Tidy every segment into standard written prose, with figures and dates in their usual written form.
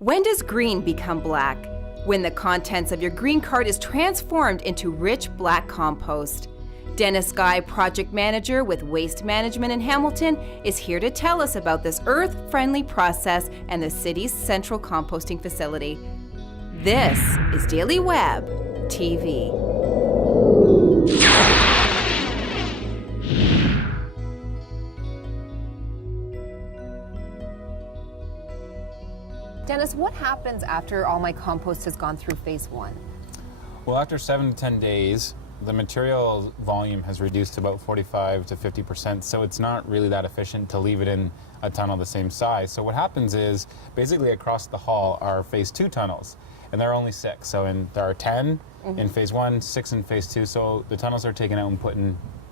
When does green become black? When the contents of your green cart is transformed into rich black compost. Dennis Guy, project manager with Waste Management in Hamilton, is here to tell us about this earth-friendly process and the city's central composting facility. This is Daily Web TV. Dennis, what happens after all my compost has gone through phase one? Well, after 7 to 10 days, the material volume has reduced to about 45 to 50%, so it's not really that efficient to leave it in a tunnel the same size. So what happens is, basically across the hall are phase 2 tunnels, and there are only 6. So there are 10 in phase 1, 6 in phase 2, so the tunnels are taken out and put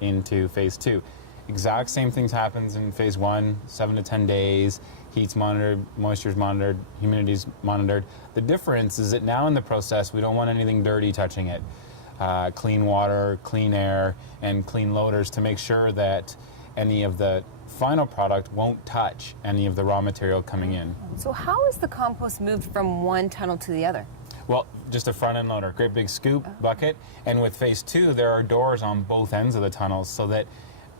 into phase 2. Exact same things happens in phase 1, 7 to 10 days, heat's monitored, moisture's monitored, humidity's monitored. The difference is that now in the process, we don't want anything dirty touching it. Clean water, clean air, and clean loaders to make sure that any of the final product won't touch any of the raw material coming in. So how is the compost moved from one tunnel to the other? Well, just a front end loader, great big scoop, bucket, and with phase 2, there are doors on both ends of the tunnels so that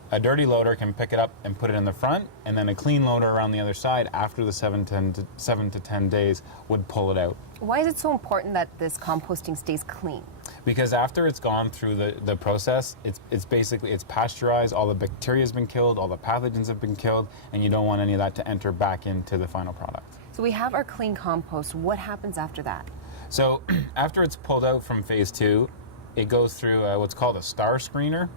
a dirty loader can pick it up and put it in the front, and then a clean loader around the other side after the 7 to 10 days would pull it out. Why is it so important that this composting stays clean? Because after it's gone through the process, it's basically pasteurized, all the bacteria has been killed, all the pathogens have been killed, and you don't want any of that to enter back into the final product. So we have our clean compost. What happens after that? So after it's pulled out from phase 2, it goes through what's called a star screener.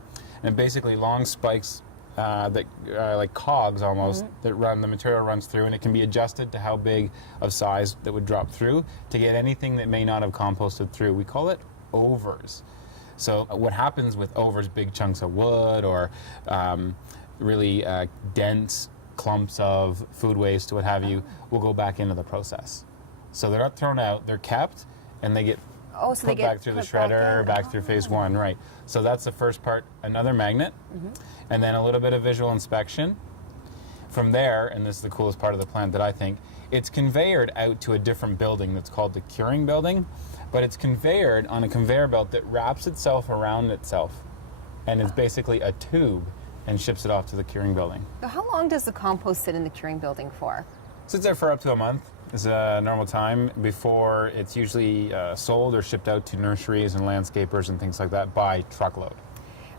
And basically long spikes that are like cogs almost that the material runs through, and it can be adjusted to how big of size that would drop through to get anything that may not have composted through. We call it overs. So what happens with overs, big chunks of wood or really dense clumps of food waste, what have you, will go back into the process. So they're not thrown out, they're kept, and they get put back through the shredder, back through phase 1, right. So that's the first part, another magnet, and then a little bit of visual inspection. From there, and this is the coolest part of the plant that I think, it's conveyored out to a different building that's called the curing building, but it's conveyored on a conveyor belt that wraps itself around itself, and is basically a tube, and ships it off to the curing building. So how long does the compost sit in the curing building for? Sits there for up to a month. Is a normal time before it's usually sold or shipped out to nurseries and landscapers and things like that by truckload.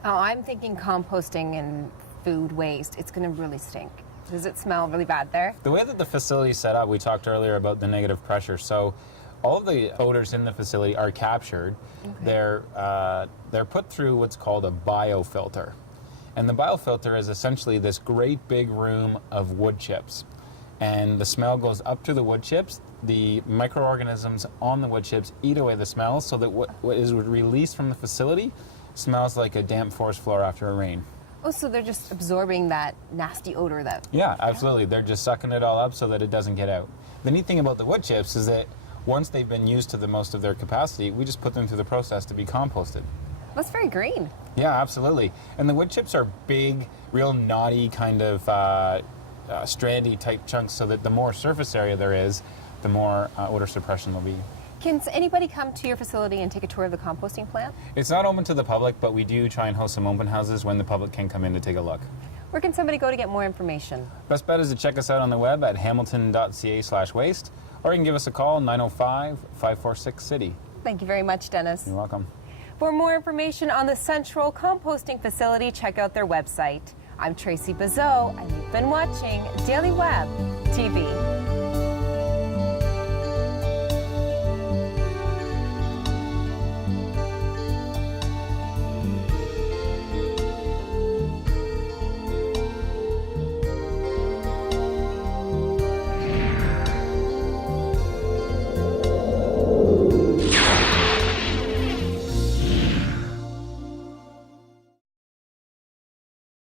Oh, I'm thinking composting and food waste, it's going to really stink. Does it smell really bad there? The way that the facility is set up, we talked earlier about the negative pressure. So all of the odors in the facility are captured. They're put through what's called a biofilter. And the biofilter is essentially this great big room of wood chips. And the smell goes up to the wood chips. The microorganisms on the wood chips eat away the smell, so that what is released from the facility smells like a damp forest floor after a rain. Oh, so they're just absorbing that nasty odor that... Yeah, absolutely. They're just sucking it all up so that it doesn't get out. The neat thing about the wood chips is that once they've been used to the most of their capacity, we just put them through the process to be composted. That's very green. Yeah, absolutely. And the wood chips are big, real knotty kind of strandy type chunks, so that the more surface area there is, the more odor suppression there'll be. Can anybody come to your facility and take a tour of the composting plant? It's not open to the public, but we do try and host some open houses when the public can come in to take a look. Where can somebody go to get more information? Best bet is to check us out on the web at hamilton.ca/waste, or you can give us a call, 905-546-CITY. Thank you very much, Dennis. You're welcome. For more information on the Central Composting Facility, check out their website. I'm Tracy Bazot, and you've been watching Daily Web TV.